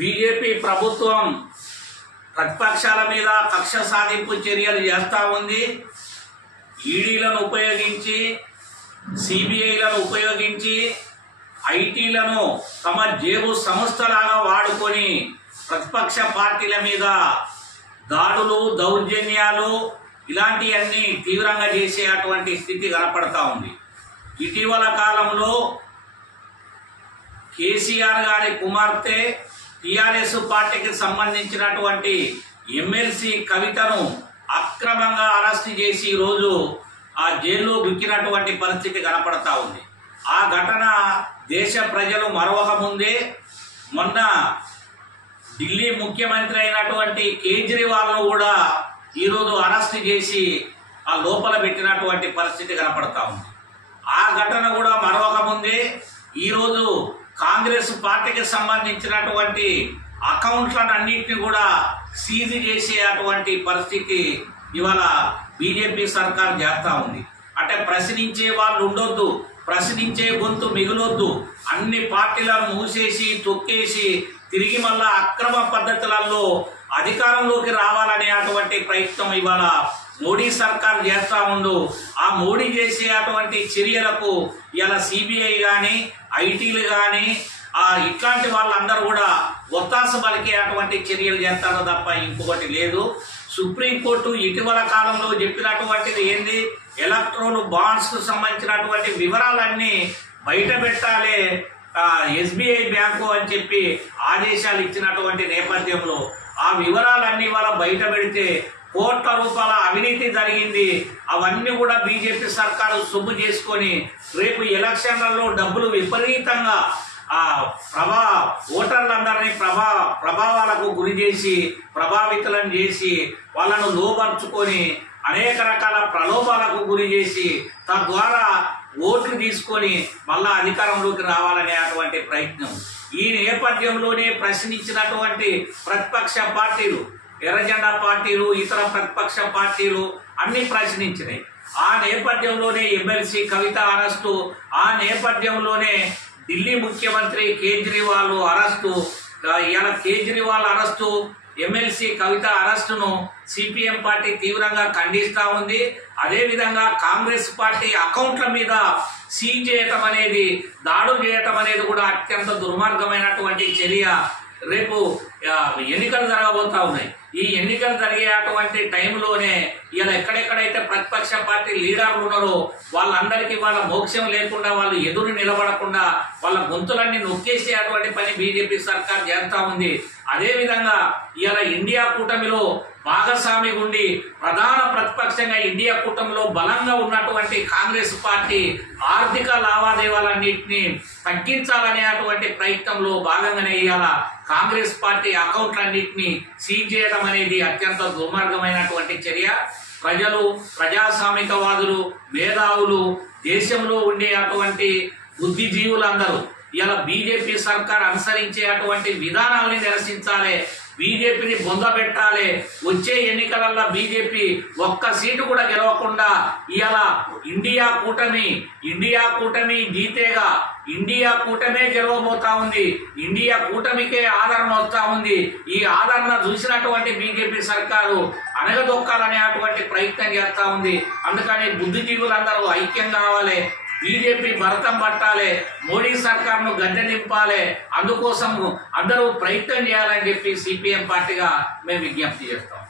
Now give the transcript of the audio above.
BJP ప్రభుత్వం ప్రతిపక్షాల మీద కక్ష సాధింపు చర్యలు చేస్తూ ఉంది. ఈడీలను ఉపయోగించి, సిబిఐలను ఉపయోగించి, ఐటీలను తమ జేబు సంస్థలాగా వాడుకొని ప్రతిపక్ష పార్టీల మీద దాడులు, దౌర్జన్యాలు ఇలాంటివన్నీ తీవ్రంగా చేసేటువంటి స్థితి కనపడతా ఉంది. ఇటీవల కాలంలో కేసీఆర్ గారి కుమార్తె టీఆర్ఎస్ పార్టీకి సంబంధించినటువంటి ఎమ్మెల్సీ కవితను అక్రమంగా అరెస్ట్ చేసి ఈరోజు ఆ జైల్లో గుక్కినటువంటి పరిస్థితి కనపడతా ఉంది. ఆ ఘటన దేశ ప్రజలు మరవక ముందే మొన్న ఢిల్లీ ముఖ్యమంత్రి అయినటువంటి కేజ్రీవాల్ను కూడా ఈరోజు అరెస్ట్ చేసి ఆ లోపల పెట్టినటువంటి పరిస్థితి కనపడతా ఉంది. ఆ ఘటన కూడా మరవక ముందే ఈరోజు కాంగ్రెస్ పార్టీకి సంబంధించినటువంటి అకౌంట్లను అన్నింటినీ కూడా సీజ్ చేసేటువంటి పరిస్థితి ఇవాళ బీజేపీ సర్కార్ చేస్తూ ఉంది. అంటే ప్రశ్నించే వాళ్ళు ఉండొద్దు, ప్రశ్నించే గొంతు మిగులొద్దు, అన్ని పార్టీలను మూసేసి తొక్కేసి తిరిగి మళ్ళా అక్రమ పద్ధతులలో అధికారంలోకి రావాలనేటువంటి ప్రయత్నం ఇవాళ మోడీ సర్కార్ చేస్తూ ఉండు. ఆ మోడీ చేసేటువంటి చర్యలకు ఇలా సిబిఐ కానీ, ఐటీలు కానీ ఇట్లాంటి వాళ్ళందరూ కూడా ఒత్తాస పలికేటువంటి చర్యలు చేస్తారో తప్ప ఇంకొకటి లేదు. సుప్రీంకోర్టు ఇటీవల కాలంలో చెప్పినటువంటిది ఏంది, ఎలక్ట్రోల్ బాండ్స్ కు సంబంధించినటువంటి వివరాలన్నీ బయట పెట్టాలి ఎస్బీఐ బ్యాంకు అని చెప్పి ఆదేశాలు ఇచ్చినటువంటి నేపథ్యంలో ఆ వివరాలన్నీ వాళ్ళ బయట పెడితే కోట్ల రూపాయల అవినీతి జరిగింది. అవన్నీ కూడా బీజేపీ సర్కారు సొమ్ము చేసుకొని రేపు ఎలక్షన్లలో డబ్బులు విపరీతంగా ఓటర్లందరినీ ప్రభావాలకు గురి చేసి ప్రభావితులను చేసి వాళ్ళను లోపరుచుకొని అనేక రకాల ప్రలోభాలకు గురి చేసి తద్వారా ఓట్లు తీసుకొని మళ్ళా అధికారంలోకి రావాలనేటువంటి ప్రయత్నం. ఈ నేపథ్యంలోనే ప్రశ్నించినటువంటి ప్రతిపక్ష పార్టీలు, ఎర్రజెండా పార్టీలు, ఇతర ప్రతిపక్ష పార్టీలు అన్ని ప్రశ్నించినాయి. ఆ నేపథ్యంలోనే ఎమ్మెల్సీ కవిత అరెస్టు, ఆ నేపథ్యంలోనే ఢిల్లీ ముఖ్యమంత్రి కేజ్రీవాల్ అరెస్టు. ఇలా కేజ్రీవాల్ అరెస్టు, ఎమ్మెల్సీ కవిత అరెస్టును సిపిఎం పార్టీ తీవ్రంగా ఖండిస్తూ ఉంది. అదేవిధంగా కాంగ్రెస్ పార్టీ అకౌంట్ల మీద సీజ్ చేయటం అనేది, దాడులు చేయటం అనేది కూడా అత్యంత దుర్మార్గమైనటువంటి చర్య. రేపు ఎన్నికలు జరగబోతా ఉన్నాయి. ఈ ఎన్నికలు జరిగేటువంటి టైంలోనే ఇలా ఎక్కడెక్కడైతే ప్రతిపక్ష పార్టీ లీడర్లు ఉన్నారో వాళ్ళందరికీ వాళ్ళ మోక్షం లేకుండా, వాళ్ళు ఎదురు నిలబడకుండా వాళ్ళ గొంతులన్నీ నొక్కేసేటువంటి పని బీజేపీ సర్కార్ చేస్తూ ఉంది. అదేవిధంగా ఇలా ఇండియా కూటమిలో భాగస్వామి ఉండి ప్రధాన ప్రతిపక్షంగా ఇండియా కూటమిలో బలంగా ఉన్నటువంటి కాంగ్రెస్ పార్టీ ఆర్థిక లావాదేవీలన్నింటినీ తగ్గించాలనేటువంటి ప్రయత్నంలో భాగంగానే ఇవాళ కాంగ్రెస్ పార్టీ అకౌంట్లన్నింటినీ సీజ్ చేయడం అనేది అత్యంత దుర్మార్గమైనటువంటి చర్య. ప్రజలు, ప్రజాస్వామికవాదులు, మేధావులు, దేశంలో ఉండే అటువంటి బుద్ధిజీవులందరూ ఇలా బీజేపీ సర్కార్ అనుసరించే అటువంటి విధానాలని నిరసించాలి, బీజేపీని బొందబెట్టాలి. వచ్చే ఎన్నికలలో బీజేపీ ఒక్క సీటు కూడా గెలవకుండా ఇలా ఇండియా కూటమి జీతేగా, ఇండియా కూటమే గెలవబోతా ఉంది. ఇండియా కూటమికే ఆదరణ వస్తా ఉంది. ఈ ఆదరణ చూసినటువంటి బీజేపీ సర్కారు అణగదొక్కాలనేటువంటి ప్రయత్నం చేస్తా ఉంది. అందుకని బుద్ధిజీవులందరూ ఐక్యం కావాలి, బీజేపీ భరతం పట్టాలి, మోడీ సర్కార్ను గద్దె నింపాలి. అందుకోసం అందరూ ప్రయత్నం చేయాలని చెప్పి సిపిఎం పార్టీగా మేము విజ్ఞప్తి చేస్తాం.